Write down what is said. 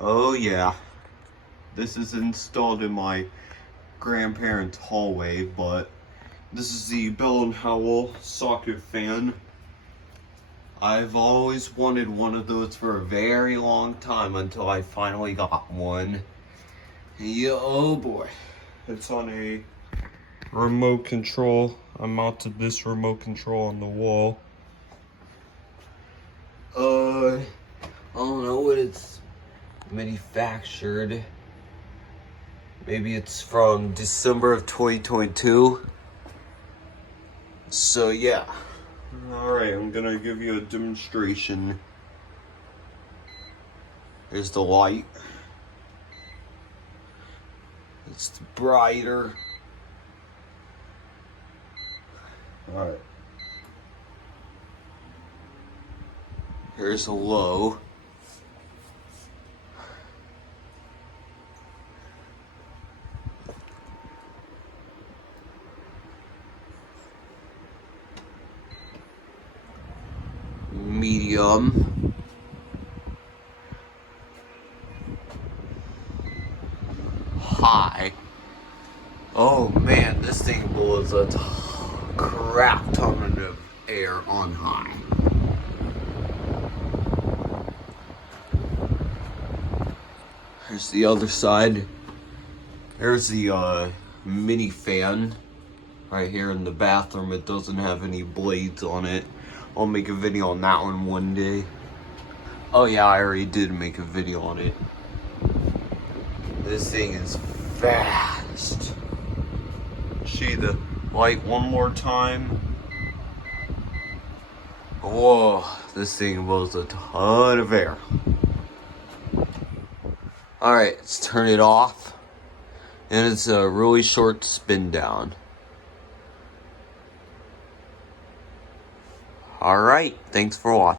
Oh yeah, this is installed in my grandparents' hallway, but this is the Bell and Howell socket fan. I've always wanted one of those for a very long time until I finally got one. Yeah, oh boy. It's on a remote control. I mounted this remote control on the wall. I don't know what it's manufactured. Maybe it's from December of 2022. So yeah. Alright, I'm gonna give you a demonstration. Here's the light. It's brighter. Alright. Here's the low. Medium. High. Oh man, this thing blows a crap ton of air on high. Here's the other side. Here's the mini fan right here in the bathroom. It doesn't have any blades on it. I'll make a video on that one day. Oh yeah, I already did make a video on it. This thing is fast. See the light one more time. Whoa, this thing blows a ton of air. Alright, let's turn it off. And it's a really short spin down. Alright, thanks for watching.